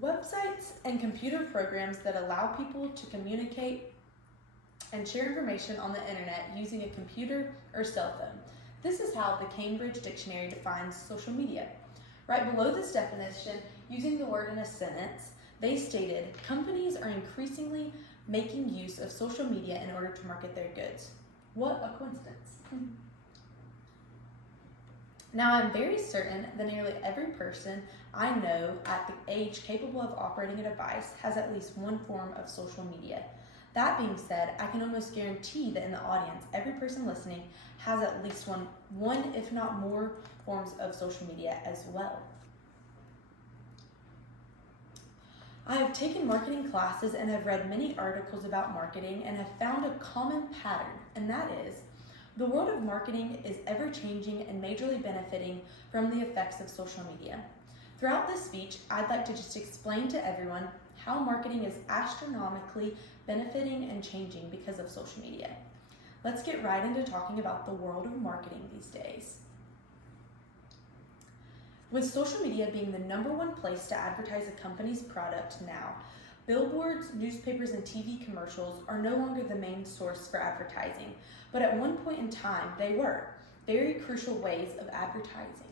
Websites and computer programs that allow people to communicate and share information on the internet using a computer or cell phone. This is how the Cambridge Dictionary defines social media. Right below this definition, using the word in a sentence, they stated, companies are increasingly making use of social media in order to market their goods. What a coincidence. Now, I'm very certain that nearly every person I know at the age capable of operating a device has at least one form of social media. That being said, I can almost guarantee that in the audience, every person listening has at least one, if not more, forms of social media as well. I have taken marketing classes and have read many articles about marketing and have found a common pattern, and that is, the world of marketing is ever-changing and majorly benefiting from the effects of social media. Throughout this speech, I'd like to just explain to everyone how marketing is astronomically benefiting and changing because of social media. Let's get right into talking about the world of marketing these days. With social media being the #1 place to advertise a company's product now, billboards, newspapers, and TV commercials are no longer the main source for advertising, but at one point in time, they were very crucial ways of advertising.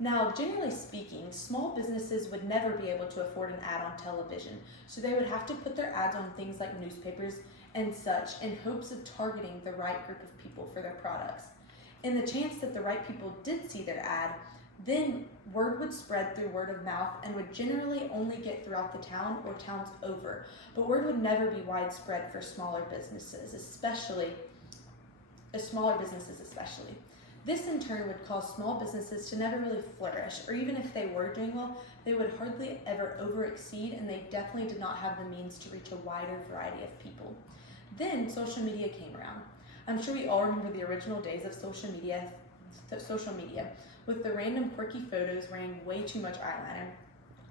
Now, generally speaking, small businesses would never be able to afford an ad on television, so they would have to put their ads on things like newspapers and such in hopes of targeting the right group of people for their products. In the chance that the right people did see their ad, then word would spread through word of mouth and would generally only get throughout the town or towns over, but word would never be widespread for smaller businesses, especially. This in turn would cause small businesses to never really flourish, or even if they were doing well, they would hardly ever overexceed, and they definitely did not have the means to reach a wider variety of people. Then social media came around. I'm sure we all remember the original days of social media, with the random quirky photos wearing way too much eyeliner.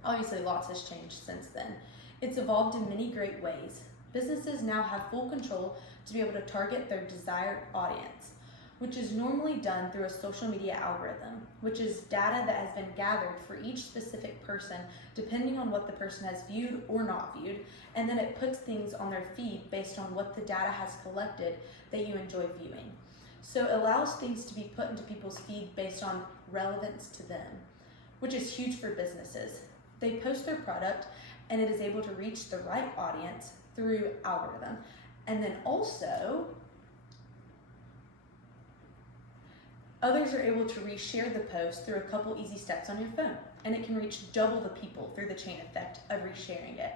Obviously, lots has changed since then. It's evolved in many great ways. Businesses now have full control to be able to target their desired audience, which is normally done through a social media algorithm, which is data that has been gathered for each specific person depending on what the person has viewed or not viewed, and then it puts things on their feed based on what the data has collected that you enjoy viewing. So it allows things to be put into people's feed based on relevance to them, which is huge for businesses. They post their product and it is able to reach the right audience through algorithm. And then also, others are able to reshare the post through a couple easy steps on your phone, and it can reach double the people through the chain effect of resharing it.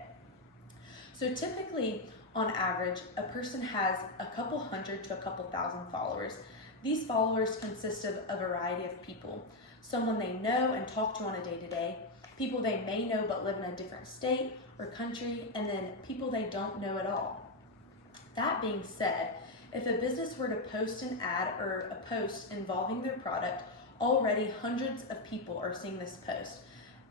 So typically, on average, a person has a couple hundred to a couple thousand followers. These followers consist of a variety of people. Someone they know and talk to on a day-to-day, people they may know but live in a different state or country, and then people they don't know at all. That being said, if a business were to post an ad or a post involving their product, already hundreds of people are seeing this post.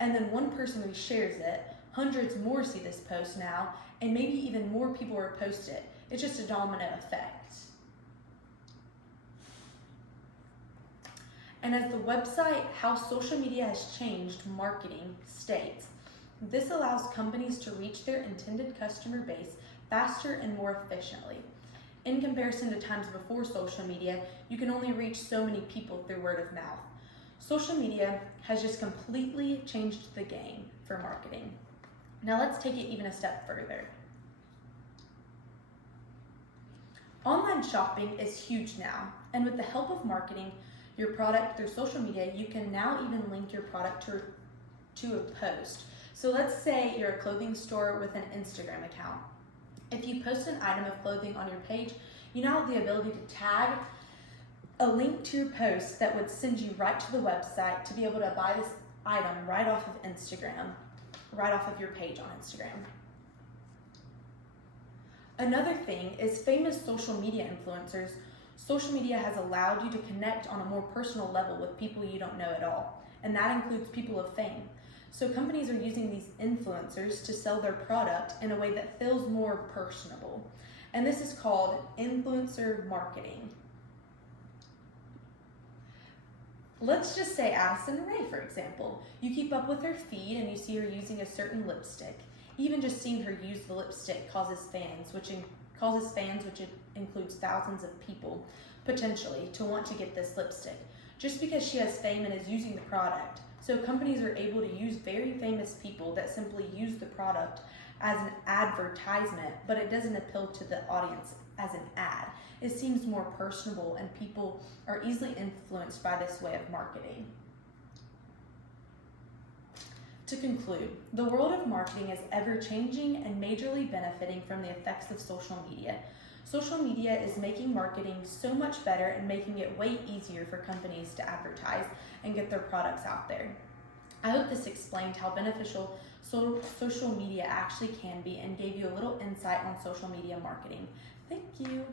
And then one person reshares it, hundreds more see this post now, and maybe even more people repost it. It's just a domino effect. And as the website How Social Media Has Changed Marketing states, this allows companies to reach their intended customer base faster and more efficiently. In comparison to times before social media, you can only reach so many people through word of mouth. Social media has just completely changed the game for marketing. Now let's take it even a step further. Online shopping is huge now, and with the help of marketing your product through social media, you can now even link your product to a post. So let's say you're a clothing store with an Instagram account. If you post an item of clothing on your page, you now have the ability to tag a link to your post that would send you right to the website to be able to buy this item right off of Instagram, right off of your page on Instagram. Another thing is famous social media influencers. Social media has allowed you to connect on a more personal level with people you don't know at all, and that includes people of fame. So companies are using these influencers to sell their product in a way that feels more personable. And this is called influencer marketing. Let's just say Addison Rae, for example. You keep up with her feed and you see her using a certain lipstick. Even just seeing her use the lipstick causes fans, which includes thousands of people, potentially, to want to get this lipstick, just because she has fame and is using the product. So companies are able to use very famous people that simply use the product as an advertisement, but it doesn't appeal to the audience as an ad. It seems more personable, and people are easily influenced by this way of marketing. To conclude, the world of marketing is ever changing and majorly benefiting from the effects of social media. Social media is making marketing so much better and making it way easier for companies to advertise and get their products out there. I hope this explained how beneficial social media actually can be and gave you a little insight on social media marketing. Thank you.